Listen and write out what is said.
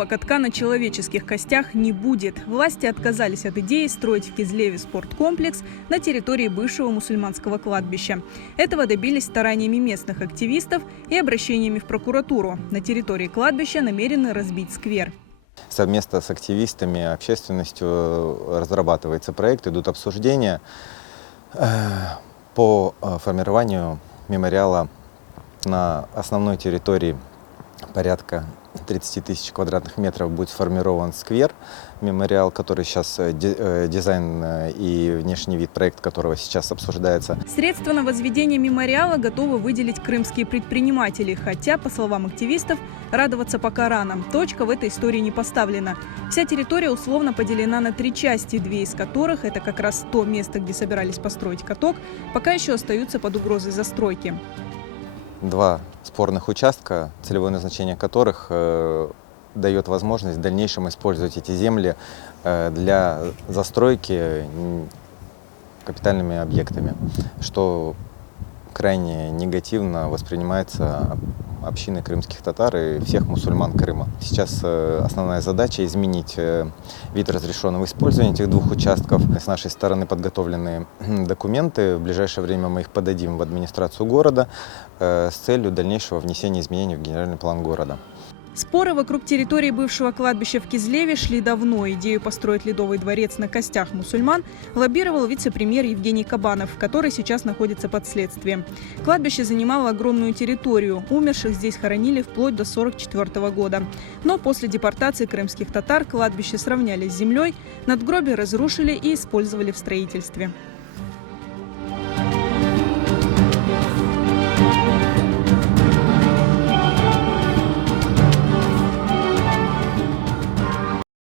Нового катка на человеческих костях не будет. Власти отказались от идеи строить в Кизлеве спорткомплекс на территории бывшего мусульманского кладбища. Этого добились стараниями местных активистов и обращениями в прокуратуру. На территории кладбища намерены разбить сквер. Совместно с активистами, общественностью разрабатывается проект, идут обсуждения по формированию мемориала на основной территории. Порядка 30 тысяч квадратных метров будет сформирован сквер, мемориал, который сейчас дизайн и внешний вид, проект которого сейчас обсуждается. Средства на возведение мемориала готовы выделить крымские предприниматели, хотя, по словам активистов, радоваться пока рано. Точка в этой истории не поставлена. Вся территория условно поделена на 3 части, 2 из которых, это как раз то место, где собирались построить каток, пока еще остаются под угрозой застройки. 2 спорных участка, целевое назначение которых дает возможность в дальнейшем использовать эти земли для застройки капитальными объектами, что крайне негативно воспринимается общиной крымских татар и всех мусульман Крыма. Сейчас основная задача — изменить вид разрешенного использования этих 2 участков. С нашей стороны подготовлены документы. В ближайшее время мы их подадим в администрацию города с целью дальнейшего внесения изменений в генеральный план города. Споры вокруг территории бывшего кладбища в Кизлеве шли давно. Идею построить Ледовый дворец на костях мусульман лоббировал вице-премьер Евгений Кабанов, который сейчас находится под следствием. Кладбище занимало огромную территорию. Умерших здесь хоронили вплоть до 1944 года. Но после депортации крымских татар кладбище сравняли с землей, надгробия разрушили и использовали в строительстве.